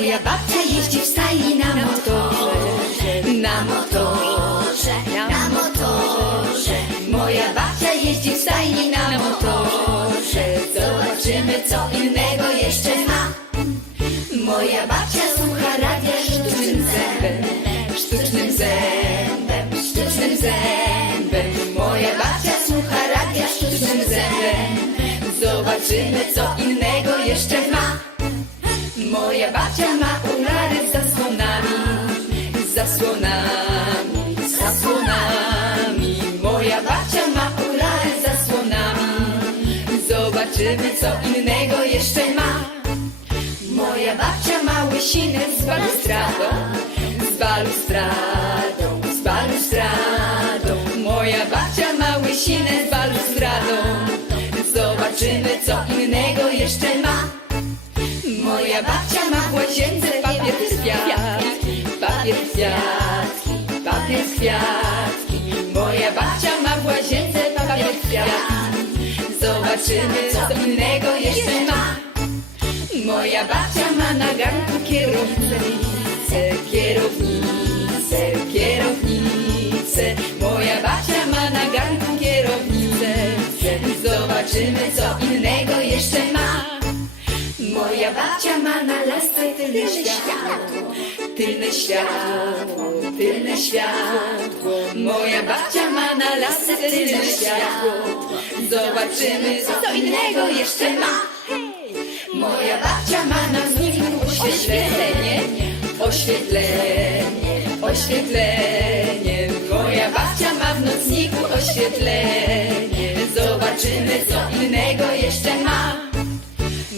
Moja babcia jeździ w stajni na motorze, na motorze, na motorze. Moja babcia jeździ w stajni na motorze. Zobaczymy, co innego jeszcze ma. Moja babcia słucha radia sztucznym zębem, sztucznym zębem, sztucznym zębem. Moja babcia słucha radia sztucznym zębem. Zobaczymy, co innego jeszcze ma. Moja babcia ma okulary z zasłonami, z zasłonami, z zasłonami. Moja babcia ma okulary z zasłonami. Zobaczymy, co innego jeszcze ma. Moja babcia ma łysinę z balustradą, z balustradą, z balustradą. Moja babcia ma łysinę z balustradą. Zobaczymy, co innego jeszcze ma. W łazience papier kwiatki, papier kwiatki, papier. Moja babcia ma w łazience papier. Zobaczymy, co innego jeszcze ma. Moja babcia ma na garnku kierownicę, kierownicę, kierownicę. Moja babcia ma na garnku kierownicę. Zobaczymy, co innego jeszcze ma. Moja babcia ma na lasce tylne światło, tylne światło, tylne światło. Moja babcia ma na lasce tylne światło. Zobaczymy, co innego jeszcze ma. Moja babcia ma na zniku oświetlenie, oświetlenie, oświetlenie. Moja babcia ma w nocniku oświetlenie. Zobaczymy, co innego jeszcze ma.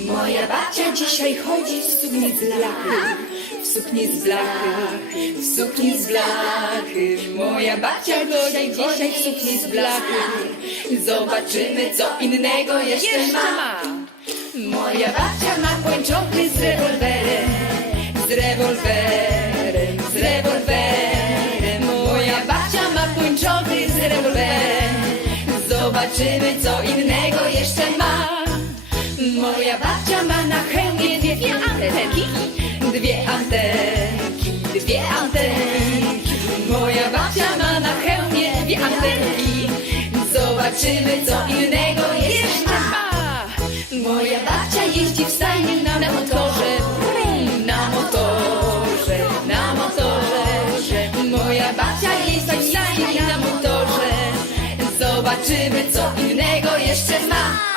Moja babcia dzisiaj chodzi w sukni z blachy, w sukni z blachy, w sukni z blachy. Moja babcia chodzi dzisiaj w sukni z blachy. Zobaczymy, co innego jeszcze ma. Moja babcia ma pończochy z rewolwerem, z rewolwerem, z rewolwerem. Moja babcia ma pończochy z rewolwerem. Zobaczymy, co innego jeszcze ma. Moja babcia ma na hełmie dwie antenki, Zobaczymy, co innego jeszcze ma. Moja babcia jeździ w stajni na motorze, na motorze, na motorze. Moja babcia jeździ w stajni na motorze. Zobaczymy, co innego jeszcze ma.